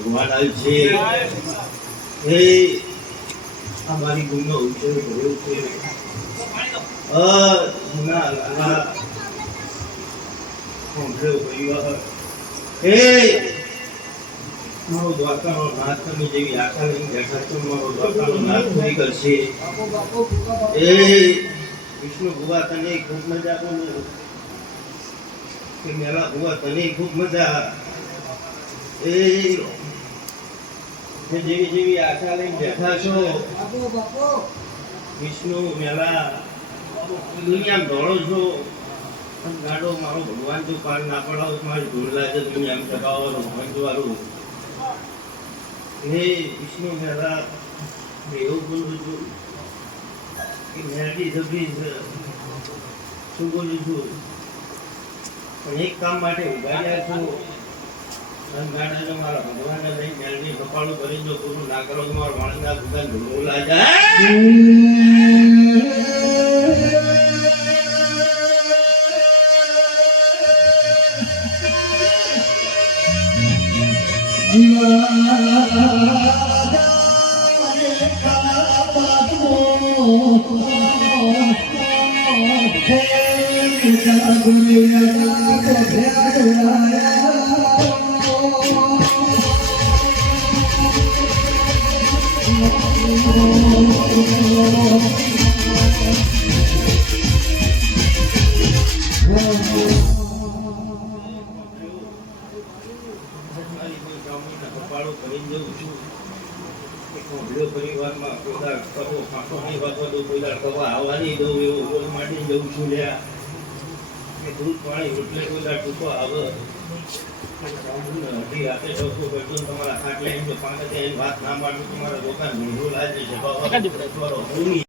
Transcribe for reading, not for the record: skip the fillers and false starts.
ભગવાન આવ્યું છે એ અમારી ગુનો ઉછેર કર્યો છે જૂના લાલા પરિવાર એ મારો દ્વારકાનો નાથ તમે જેવી આશા લઈને બેઠા છો મારો દ્વારકાનો નાથ પૂરી કરશે એ વિષ્ણુ ભુવા તને ખૂબ મજા આપું કે મેળા ભુવા તને ખૂબ મજા એ જેવી જેવી આશા લઈને બેઠા છો વિષ્ણુ મેળા દુનિયામાં દોડો છો ગાડો મારો ભગવાન જો પાર ના પડાવો મારી ધૂળલા છે તમે એમ ટકાવવાનો ભગવાન વાળું હે વિષ્ણુ મેળા એવું બોલું છું કે મેળી જબરી છે શું બોલું છું પણ એક કામ માટે ઉભા રહ્યા છું. સંગાડાને મારા ભગવાનને લઈ મેલની કપાળું કરી દો, પૂરું ના કરો તો મારા વાણંદા ભગવાન ભૂલા જાય. કપાળું કરી દઉં છું. પરિવારમાં કોઈ દાડ કબો ફાંસો નહીં વાગવા દઉં, કોઈ દાડ કબા આવવા નહીં દઉં, એવું રોજ માંડી જઉં છું. લ્યા કે દૂધ પાણી એટલે કોઈ દાડ ટૂંકો આવે અઢી રાતે સૌથી બેઠો તમારા ખાટલે એમ તો પાંચ વાત ના પાડું તમારા દુકાન લાગે છે.